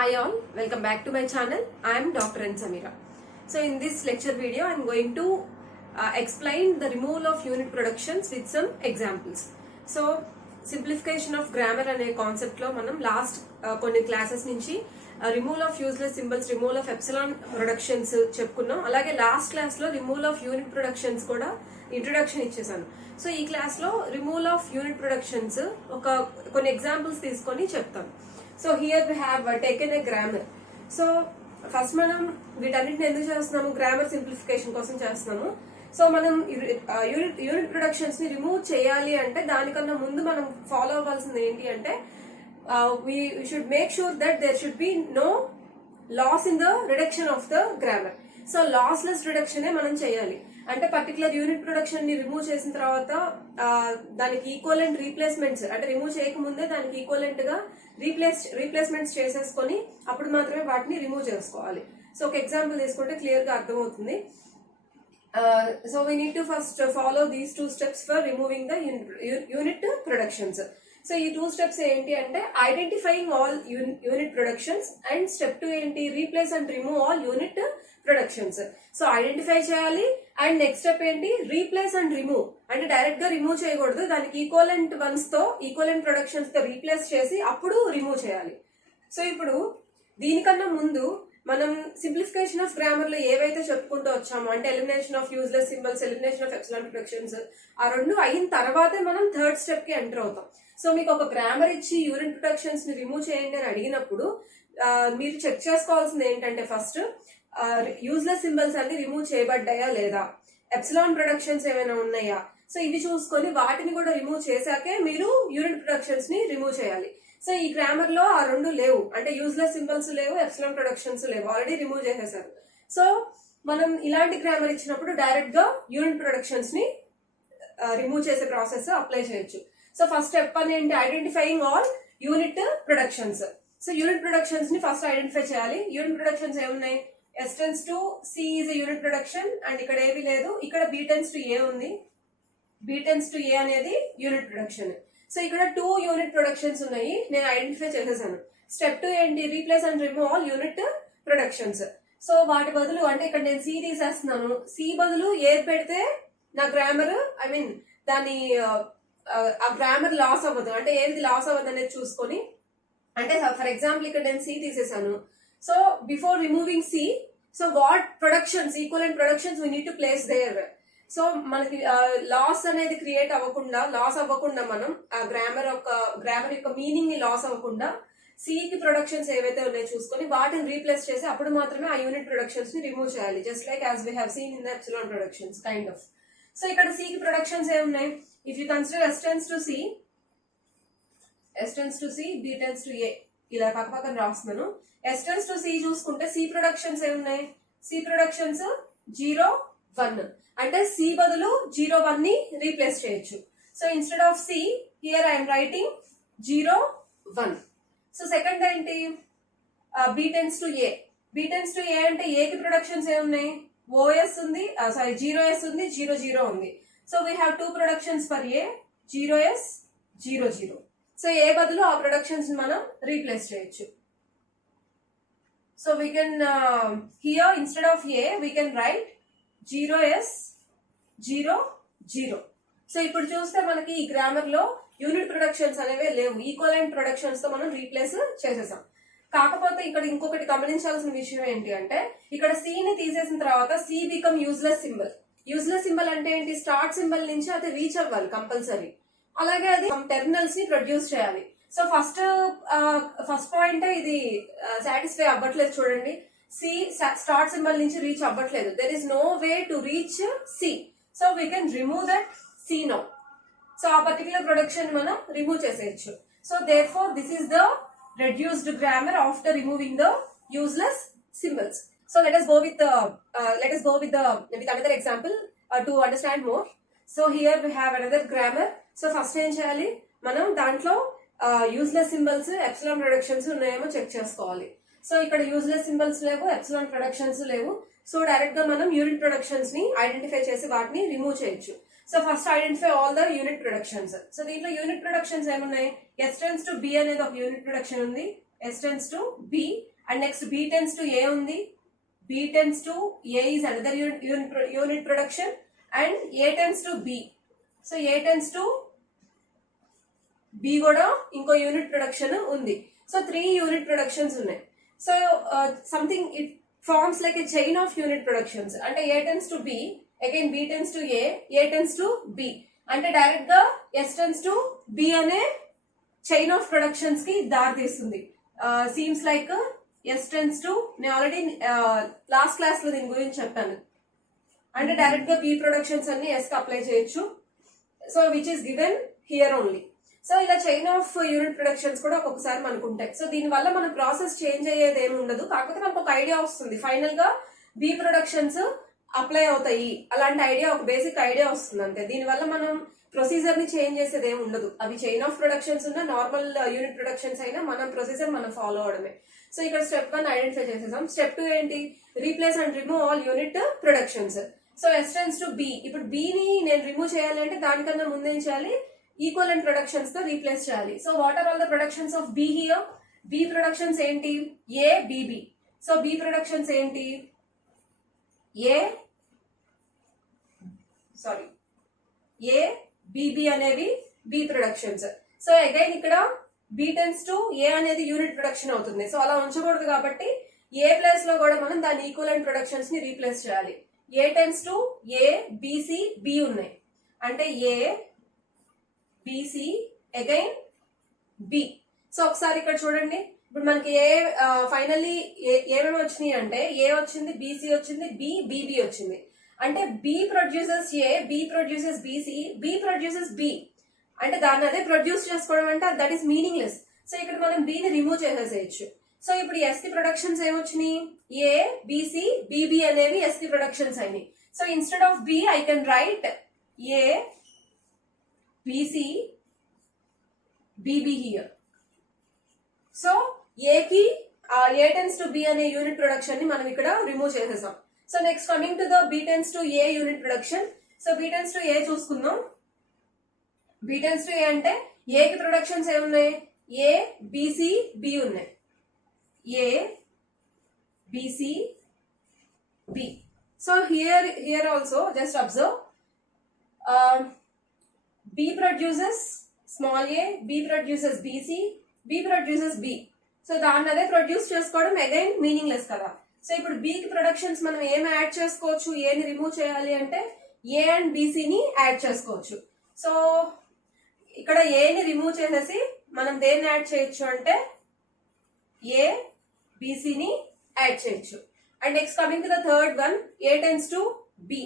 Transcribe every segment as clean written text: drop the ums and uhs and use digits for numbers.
Hi all, welcome back to my channel. I am Dr. N. Samira. So in this lecture video, I am going to explain the removal of unit productions with some examples. So simplification of grammar అనే concept లో మనం last కొన్ని classes నుంచి removal of useless symbols, removal of epsilon productions చెప్పుకున్నాం. అలాగే last class లో removal of unit productions కూడా introduction ఇచ్చేసాను. సో ఈ క్లాస్ లో రిమూవల్ ఆఫ్ యూనిట్ ప్రొడక్షన్స్ కొన్ని ఎగ్జాంపుల్స్ తీసుకొని చెప్తాను. So here we have taken a grammar. So first మనం వీటన్నిటిని ఎందుకు చేస్తున్నాము? గ్రామర్ సింప్లిఫికేషన్ కోసం చేస్తున్నాము. సో మనం యూనిట్ ప్రొడక్షన్స్ ని రిమూవ్ చేయాలి అంటే దానికన్నా ముందు మనం ఫాలో అవ్వాల్సింది ఏంటి అంటే we should make sure that there should be no loss in the reduction of the grammar. So lossless reduction మనం చేయాలి. అంటే పర్టికులర్ యూనిట్ ప్రొడక్షన్ ని రిమూవ్ చేసిన తర్వాత దానికి ఈక్వలెంట్ రీప్లేస్మెంట్స్, అంటే రిమూవ్ చేయకముందే దానికి ఈక్వలెంట్ గా రీప్లేస్మెంట్స్ చేసేసుకొని అప్పుడు మాత్రమే వాటిని రిమూవ్ చేసుకోవాలి. సో ఒక ఎగ్జాంపుల్ తీసుకుంటే క్లియర్ గా అర్థమవుతుంది. So we need to first follow these two steps for removing the unit productions. So ఈ టూ స్టెప్స్ ఏంటి అంటే identifying all unit productions and step 2 ఏంటి? Replace and remove all unit productions. So identify చేయాలి and next step ఏంటి? Replace and remove. అంటే direct గా remove చేయకూడదు, దానికి ఈక్వలెంట్ వన్స్ తో ఈక్వలెంట్ ప్రొడక్షన్స్ తో రీప్లేస్ చేసి అప్పుడు రిమూవ్ చేయాలి. సో ఇప్పుడు దీనికన్నా ముందు మనం సింప్లిఫికేషన్ ఆఫ్ గ్రామర్ లో ఏవైతే చెప్పుకుంటూ వచ్చామో, అంటే elimination of useless symbols, elimination of epsilon productions, ఆ రెండు అయిన తర్వాతే మనం థర్డ్ స్టెప్ కి ఎంటర్ అవుతాం. సో మీకు ఒక గ్రామర్ ఇచ్చి యూనిట్ ప్రొడక్షన్స్ ని రిమూవ్ చేయండి అని అడిగినప్పుడు మీరు చెక్ చేసుకోవాల్సింది ఏంటంటే ఫస్ట్ యూజ్లెస్ సింబల్స్ అన్ని రిమూవ్ చేయబడ్డాయా లేదా, ఎప్సిలాన్ ప్రొడక్షన్స్ ఏమైనా ఉన్నాయా. సో ఇవి చూసుకొని వాటిని కూడా రిమూవ్ చేశాకే మీరు యూనిట్ ప్రొడక్షన్స్ ని రిమూవ్ చేయాలి. సో ఈ గ్రామర్ లో ఆ రెండు లేవు, అంటే యూజ్లెస్ సింబల్స్ లేవు, ఎప్సిలాన్ ప్రొడక్షన్స్ లేవు, ఆల్రెడీ రిమూవ్ చేసేసారు. సో మనం ఇలాంటి గ్రామర్ ఇచ్చినప్పుడు డైరెక్ట్ గా యూనిట్ ప్రొడక్షన్స్ ని రిమూవ్ చేసే ప్రాసెస్ అప్లై చేయొచ్చు. సో ఫస్ట్ స్టెప్ అని ఏంటి? Identifying all unit productions. So unit productions ని ఫస్ట్ ఐడెంటిఫై చేయాలి. యూనిట్ ప్రొడక్షన్స్ ఏమున్నాయి? S tends to C is a unit production and ఇక్కడ ఏవి లేదు, ఇక్కడ B tends to A ఉంది. B tends to A అనేది యూనిట్ ప్రొడక్షన్. సో ఇక్కడ 2 యూనిట్ ప్రొడక్షన్స్ ఉన్నాయి, నేను ఐడెంటిఫై చేసేసాను. స్టెప్ 2 ఏంటి? Replace and remove all unit productions. So వాటి బదులు, అంటే ఇక్కడ నేను C తీసేస్తున్నాను, C బదులు A పెడితే నా గ్రామర్ దాని ఆ గ్రామర్ లాస్ అవ్వదు, అంటే ఏది లాస్ అవ్వదు అనేది చూసుకొని, అంటే ఫర్ ఎగ్జాంపుల్ ఇక్కడ నేను C తీసేసాను. So before removing C, so what productions, equivalent productions we need to place there. So మనకి లాస్ అనేది క్రియేట్ అవ్వకుండా, లాస్ అవ్వకుండా మనం ఆ గ్రామర్ యొక్క మీనింగ్ ని లాస్ అవ్వకుండా C కి ప్రొడక్షన్స్ ఏవైతే ఉన్నాయో చూసుకొని వాటిని రీప్లేస్ చేసి అప్పుడు మాత్రమే ఆ యూనిట్ ప్రొడక్షన్స్ ని రిమూవ్ చేయాలి. Just like as we have seen in the epsilon productions kind of. So ఇక్కడ C కి ప్రొడక్షన్స్ ఏమున్నాయి? If you consider S tends to C, B tends to A, ఇలా పక్కన రాస్తున్నాను. S tends to C చూసుకుంటే C productions ఏమున్నాయి? C productions 0, 1, అంటే C బదులు 0, 1 ని రీప్లేస్ చేయొచ్చు. So instead of C here I'm writing 0, 1. So second ఏంటి? B tends to A. B tends to A అంటే A కి ప్రొడక్షన్స్ ఏమున్నాయి? OS ఉంది, 0S ఉంది, 0, 0 ఉంది. So we have 2 productions for A, 0S, 0, 0. So A బదులు ఆ ప్రొడక్షన్స్ మనం రీప్లేస్ చేయొచ్చు. So we can hear instead of A we can write 0S, 0, 0. So ఇప్పుడు చూస్తే మనకి ఈ గ్రామర్ లో యూనిట్ ప్రొడక్షన్స్ అనేవి లేవు, ఈక్వలెంట్ ప్రొడక్షన్స్ తో మనం రీప్లేస్ చేసేసాం. కాకపోతే ఇక్కడ ఇంకొకటి గమనించాల్సిన విషయం ఏంటి అంటే ఇక్కడ C ని తీసేసిన తర్వాత C become useless symbol. Useless symbol అంటే ఏంటి? స్టార్ట్ సింబల్ నుంచి అది రీచ్ అవ్వాలి కంపల్సరీ, అలాగే అది టెర్మినల్స్ ని ప్రొడ్యూస్ చేయాలి. సో ఫస్ట్ పాయింట్ ఇది సాటిస్ఫై అవ్వట్లేదు. చూడండి, C స్టార్ట్ సింబల్ నుంచి రీచ్ అవ్వట్లేదు. There is no way to reach C. So we can remove that C now. So ఆ పర్టికులర్ ప్రొడక్షన్ మనం రిమూవ్ చేసేయచ్చు. So therefore this is the reduced grammar after removing the useless symbols. So let us go with another example to understand more. So here we have another grammar. So first ఏం చేయాలి? మనం దాంట్లో useless symbols, epsilon productions ఉన్నాయేమో check చేసుకోవాలి. So ఇక్కడ useless symbols లేవు, epsilon productions లేవు. So direct గా మనం యూనిట్ ప్రొడక్షన్స్ ని ఐడెంటిఫై చేసి వాటిని రిమూవ్ చేయొచ్చు. So first identify all the unit productions. So దీంట్లో యూనిట్ ప్రొడక్షన్స్ ఏమున్నాయి? S tends to B అనేది ఒక యూనిట్ ప్రొడక్షన్ ఉంది, S tends to B, and next B tends to A ఉంది, B tends to A is another unit production, and A tends to B. So A tends to B కూడా ఇంకో unit production ఉంది. So 3 unit productions ఉన్నాయి. So something it forms like a chain of unit productions. అంటే A tends to B, again B tends to A tends to B. అంటే direct గా S tends to B అనే chain of productions కి దారి తీస్తుంది. Seems like S tends to, నేను already last class లో దీని గురించి చెప్పాను. అంటే డైరెక్ట్ గా B ప్రొడక్షన్స్ అన్ని S కి అప్లై చేయొచ్చు. So which is given here only. So ఇలా చైన్ ఆఫ్ యూనిట్ ప్రొడక్షన్స్ కూడా ఒక్కొక్కసారి మనకు ఉంటాయి. సో దీని వల్ల మన ప్రాసెస్ చేంజ్ అయ్యేది ఏమి ఉండదు, కాకపోతే మనకు ఒక ఐడియా వస్తుంది. ఫైనల్ గా B ప్రొడక్షన్స్ అప్లై అవుతాయి అలాంటి ఐడియా, ఒక బేసిక్ ఐడియా వస్తుంది అంతే. దీనివల్ల మనం ప్రొసీజర్ ని చేంజ్ చేసేది ఏమి ఉండదు. అవి చైన్ ఆఫ్ ప్రొడక్షన్స్ ఉన్న నార్మల్ యూనిట్ ప్రొడక్షన్స్ అయినా మనం ప్రొసీజర్ మనం ఫాలో అవడమే. సో ఇక్కడ స్టెప్ 1 ఐడెంటిఫై చేసేసాం. స్టెప్ 2 ఏంటి? Replace and remove all unit productions. So S tends to B. ఇప్పుడు B ని నేను రిమూవ్ చేయాలి అంటే దానికన్నా ముందేం చేయాలి? ఈక్వలెంట్ ప్రొడక్షన్స్ తో రీప్లేస్ చేయాలి. So what are all the productions of B here? B productions ఏంటి? A BB. So B productions ఏంటి? A BB అనేవి B ప్రొడక్షన్స్. సో అగైన్ ఇక్కడ B tends to A అనేది యూనిట్ ప్రొడక్షన్ అవుతుంది. So అలా ఉంచకూడదు కాబట్టి A ప్లేస్ లో కూడా మనం దాని ఈక్వలెంట్ ప్రొడక్షన్స్ ని రీప్లేస్ చేయాలి. A tends to A BC B ఉన్నాయి. అంటే A BC again B. So ఒకసారి ఇక్కడ చూడండి, ఇప్పుడు మనకి ఫైనల్లీ ఏమేమి వచ్చినాయి అంటే A వచ్చింది, BC వచ్చింది, BB వచ్చింది. అంటే B produces A, B produces BC, B produces B. అంటే దాన్ని అదే ప్రొడ్యూస్ చేసుకోవడం అంటే దట్ ఈస్ మీనింగ్లెస్. సో ఇక్కడ మనం B ని రిమూవ్ చేసేసేయచ్చు. సో ఇప్పుడు S కి ప్రొడక్షన్స్ ఏమొచ్చినాయి? A BC BB అనేవి S కి ప్రొడక్షన్స్ అయినాయి. So instead of B I can write A BC BB here. So A tends to B అనే యూనిట్ ప్రొడక్షన్ ని మనం ఇక్కడ రిమూవ్ చేసేసాం. So next coming to the B tends to A unit production. So B tends to A చూసుకుందాం. B tends to A అంటే A కి productions ఏమున్నాయి? A BC B ఉన్నాయి. A BC B. So here also just observe, B produces small a, B produces BC, B produces B. So దాన్ని అదే produce చేసుకోవడం again meaningless కదా. So ఇప్పుడు B కి ప్రొడక్షన్స్ మనం ఏం యాడ్ చేసుకోవచ్చు? A ని రిమూవ్ చేయాలి అంటే A అండ్ BC ని యాడ్ చేసుకోవచ్చు. సో ఇక్కడ A ని రిమూవ్ చేసేసి మనం దేన్ని యాడ్ చేయొచ్చు అంటే A BC ని యాడ్ చేయొచ్చు. And next coming to the third one, A tends to B.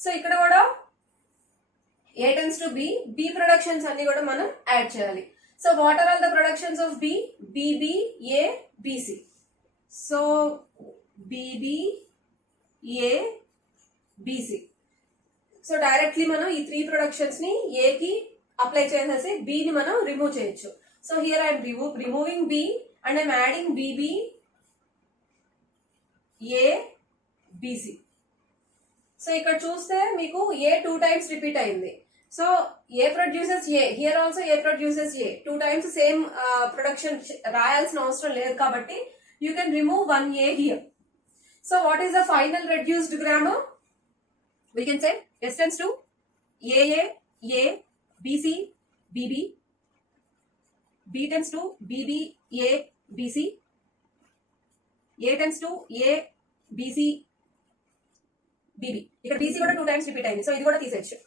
So ఇక్కడ కూడా A tends to B, B productions అన్ని కూడా మనం యాడ్ చేయాలి. So what are all the productions of B? BB A BC. So BB A BC. So directly మనం ఈ 3 productions ని A కి అప్లై చేసేసి B ని మనం రిమూవ్ చేయొచ్చు. So here I'm removing B and I'm adding BB A BC. సో ఇక్కడ చూస్తే మీకు A 2 times రిపీట్ అయింది. So A produces A, here also A produces A. 2 times same production రాయాల్సిన అవసరం లేదు కాబట్టి you can remove 1 A here. So what is the final reduced grammar? We can say S tends to A BC BB, B tends to BB A BC, A tends to A BC BB. ఇక్కడ BC కూడా 2 times repeat అయింది. So ఇది కూడా తీసేయచ్చు.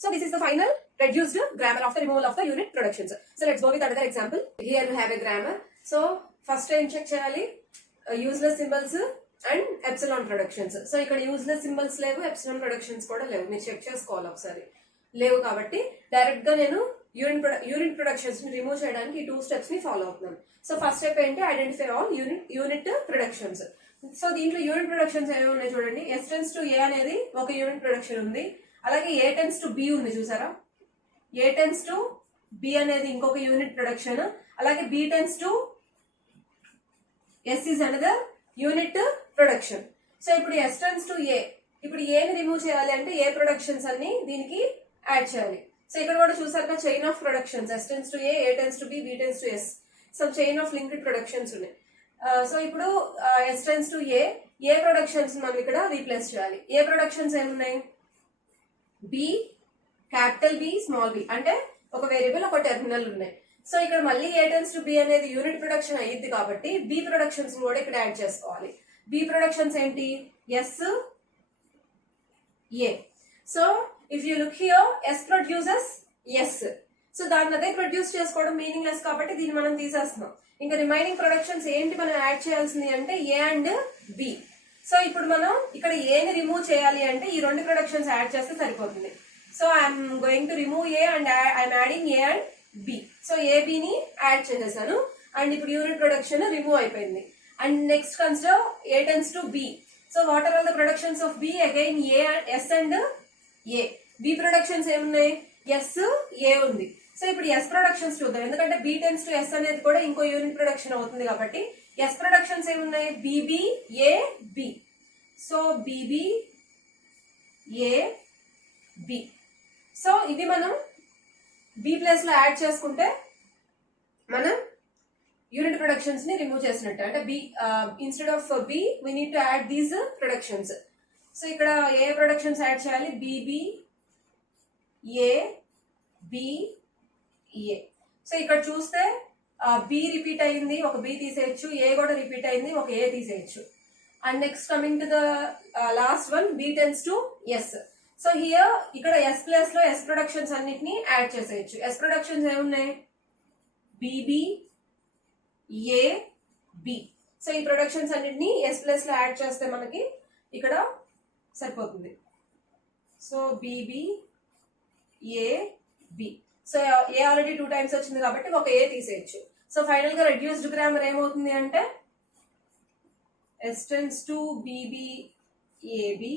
So this is the final reduced grammar of the removal of the unit productions. So let's go with another example. Here we have a grammar. So first ఏం check చేయాలి? Useless symbols and epsilon productions. So ఇక్కడ useless symbols లేవు, epsilon productions కూడా లేవు. మీరు check చేసుకోవాలి ఒకసారి. లేవు కాబట్టి డైరెక్ట్ గా నేను యూనిట్ ప్రొడక్షన్స్ ని రిమూవ్ చేయడానికి ఈ 2 steps ని ఫాలో అవుతున్నాను. సో ఫస్ట్ స్టెప్ ఏంటి? Identify all unit productions. So దీంట్లో యూనిట్ ప్రొడక్షన్స్ ఏమి ఉన్నాయి చూడండి. S tends to A అనేది ఒక యూనిట్ ప్రొడక్షన్ ఉంది. అలాగే A tends to B ఉంది చూసారా. A tends to B అనేది ఇంకొక యూనిట్ ప్రొడక్షన్. అలాగే B tends to S is another unit production. So ఇప్పుడు S tends to A. ఇప్పుడు A ని రిమూవ్ చేయాలి అంటే A ప్రొడక్షన్స్ అన్ని దీనికి యాడ్ చేయాలి. సో ఇక్కడ కూడా చూసారుగా chain of productions. S tends to A, A tends to B, B tends to S. Some chain of linked productions ఉన్నాయి. సో ఇప్పుడు S tends to A productions మనం ఇక్కడ రీప్లేస్ చేయాలి. ఏ ప్రొడక్షన్స్ ఏమున్నాయి? B, capital B, small B, అంటే ఒక variable ఒక terminal ఉన్నాయి. సో ఇక్కడ మళ్ళీ A tends to B అనేది యూనిట్ ప్రొడక్షన్ అయ్యింది కాబట్టి బి ప్రొడక్షన్స్ కూడా ఇక్కడ యాడ్ చేసుకోవాలి. బి ప్రొడక్షన్స్ ఏంటి? S, A. So if you look here S produces S. So దాన్ని అదే ప్రొడ్యూస్ చేసుకోవడం మీనింగ్ లెస్ కాబట్టి దీన్ని మనం తీసేస్తున్నాం. ఇంకా రిమైనింగ్ ప్రొడక్షన్స్ ఏంటి మనం యాడ్ చేయాల్సింది అంటే ఏ అండ్ బి. సో ఇప్పుడు మనం ఇక్కడ ఏని రిమూవ్ చేయాలి అంటే ఈ రెండు ప్రొడక్షన్స్ యాడ్ చేస్తే సరిపోతుంది. So I'm going to remove A and I'm adding A and B. So ఏబిని యాడ్ చేసేసాను అండ్ ఇప్పుడు యూనిట్ ప్రొడక్షన్ రిమూవ్ అయిపోయింది. And next consider A tends to B. So what are all the productions of B? Again S and A. B productions ఏమున్నాయి? S, A ఉంది. So ఇప్పుడు yes productions చూద్దాం, ఎందుకంటే B tends to yes అనేది కూడా ఇంకో unit production అవుతుంది కాబట్టి. ఎస్ ప్రొడక్షన్స్ ఏమున్నాయి? BB, A, B. So BB, A, B. So ఇది మనం బి ప్లేస్ లో యాడ్ చేసుకుంటే మనం యూనిట్ ప్రొడక్షన్స్ ని రిమూవ్ చేసినట్టు. అంటే B instead of B we need to add these productions. So ఇక్కడ ఏ ప్రొడక్షన్స్ యాడ్ చేయాలి? BB, A, B, A. So ఇక్కడ చూస్తే బి రిపీట్ అయింది, ఒక బి తీసేయచ్చు. ఏ కూడా రిపీట్ అయింది, ఒక ఏ తీసేయచ్చు. And next coming to the last one, B tends to S. So here ఇక్కడ ఎస్ ప్లేస్ లో ఎస్ ప్రొడక్షన్స్ అన్నిటిని యాడ్ చేసేయచ్చు. ఎస్ ప్రొడక్షన్స్ ఏమున్నాయి? BB, A, B. సో ఈ ప్రొడక్షన్స్ అన్నిటిని ఎస్ ప్లేస్ లో యాడ్ చేస్తే మనకి ఇక్కడ సరిపోతుంది. So BB, A, B. So A already 2 times వచ్చింది కాబట్టి ఒక ఏ తీసేయచ్చు. సో ఫైనల్ గా రెడ్యూస్డ్ గ్రామర్ ఏమవుతుంది అంటే S tends to BB, AB,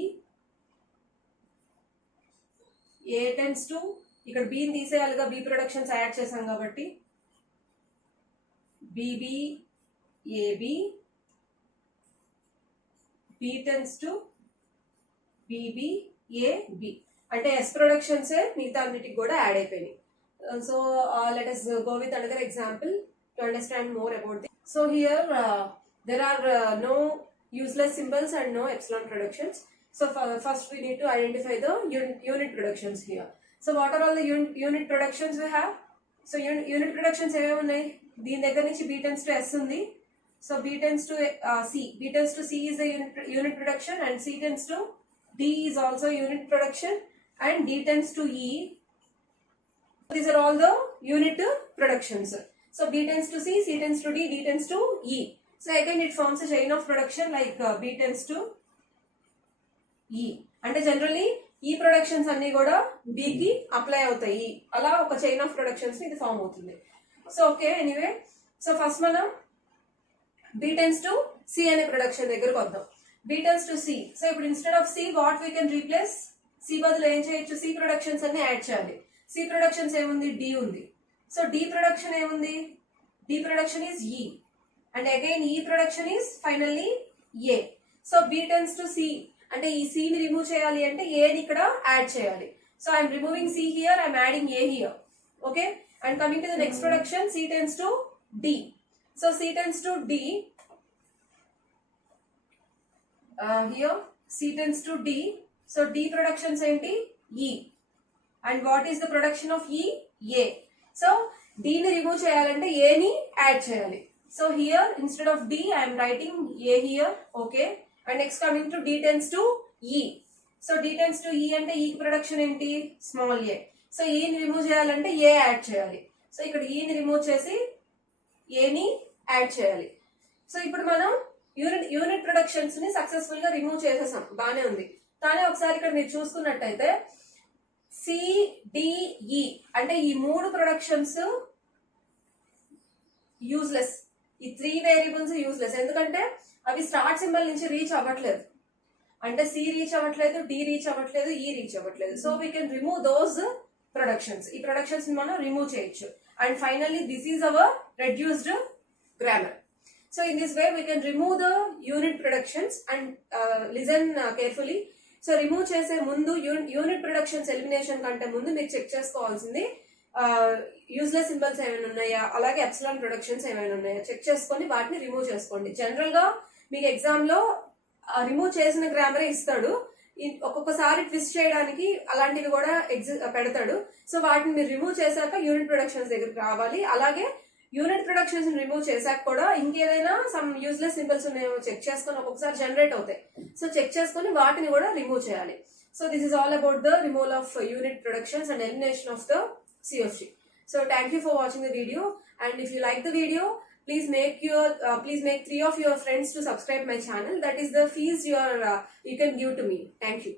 A tends to, ఇక్కడ బిని తీసేయాలిగా, బి ప్రొడక్షన్స్ యాడ్ చేసాం కాబట్టి BB, AB, B tends to BB, A, B. అంటే ఎస్ ప్రొడక్షన్స్ మిగతా అన్నిటికి కూడా యాడ్ అయిపోయినాయి. So let us go with another example to understand more about this. So here there are no useless symbols and no epsilon productions. So first we need to identify the unit productions here. So what are all the unit productions we have? So unit productions ఏమేమి ఉన్నాయి? దీని దగ్గర నుంచి b tends to s ఉంది. So b tends to c. b tends to c is the unit production and c tends to d is also unit production and d tends to e. These are all the unit productions. So b tends to c, c tends to d, d tends to e. So again it forms a chain of production like b tends to e. అంటే generally ఈ productions అన్ని కూడా b కి apply అవుతాయి. అలా ఒక chain of productions ఇది form అవుతుంది. So okay, anyway, so first మనం b tends to c అనే ప్రొడక్షన్ దగ్గరకు వద్దాం. b tends to c. So ఇప్పుడు instead of c what we can replace? c బదులు ఏం చేయొచ్చు? c ప్రొడక్షన్స్ అన్ని యాడ్ చేయాలి. సి ప్రొడక్షన్స్ ఏముంది? డి ఉంది. సో డి ప్రొడక్షన్ ఏముంది? డి ప్రొడక్షన్ ఈజ్ ఈ అండ్ అగైన్ ఈ production is finally A. So B tends to C అంటే ఈ సి ని రిమూవ్ చేయాలి అంటే ఏని ఇక్కడ యాడ్ చేయాలి. So I'm removing C here, I'm adding A here. Okay, and coming to the next production, C tends to D. So C tends to D, here C tends to D. So D productions ఏంటి? E. And what is the production of E? A. So D ni remove cheyalante A ni add cheyali. So here instead of D I am writing A here. Okay. And next coming to D tends to E. So D tends to E ante E production enti? Small a. So E ni remove cheyalante A add cheyali. So ikkada E ni remove chesi A ni add cheyali. So ippudu manam unit productions ni successful ga remove chesesam. Baane undi. Kaani okasari ikkada meer chusukunnataithe CDE అంటే ఈ 3 productions useless. ఈ 3 variables useless, ఎందుకంటే అవి start symbol నుంచి reach అవ్వట్లేదు. అంటే C reach అవ్వట్లేదు, D reach అవ్వట్లేదు, ఈ రీచ్ అవ్వట్లేదు. So we can remove those productions. ఈ ప్రొడక్షన్స్ మనం రిమూవ్ చేయొచ్చు. And finally this is our reduced grammar. So in this way we can remove the unit productions and listen carefully. So remove చేసే ముందు unit productions elimination కంటే ముందు మీరు check చేసుకోవాల్సింది useless symbols ఏమైనా ఉన్నాయా, అలాగే ఎప్సిలాన్ ప్రొడక్షన్స్ ఏమైనా ఉన్నాయా చెక్ చేసుకొని వాటిని రిమూవ్ చేసుకోండి. జనరల్ గా మీకు ఎగ్జామ్ లో రిమూవ్ చేసిన గ్రామరే ఇస్తాడు, ఒక్కొక్కసారి ట్విస్ట్ చేయడానికి అలాంటివి కూడా పెడతాడు. సో వాటిని మీరు రిమూవ్ చేశాక యూనిట్ ప్రొడక్షన్స్ దగ్గరికి రావాలి. అలాగే యూనిట్ ప్రొడక్షన్స్ రిమూవ్ చేశాక కూడా ఇంకేదైనా సమ్ యూజ్లెస్ సింబల్స్ ఉన్నాయో చెక్ చేసుకొని ఒక్కొక్కసారి జనరేట్ అవుతాయి. సో చెక్ చేసుకొని వాటిని కూడా రిమూవ్ చేయాలి. So this is all about the removal of unit productions and elimination of the CFG. So thank you for watching the video, and if you like the video, please make 3 of your friends to subscribe my channel. That is the fees you can give to me. Thank you.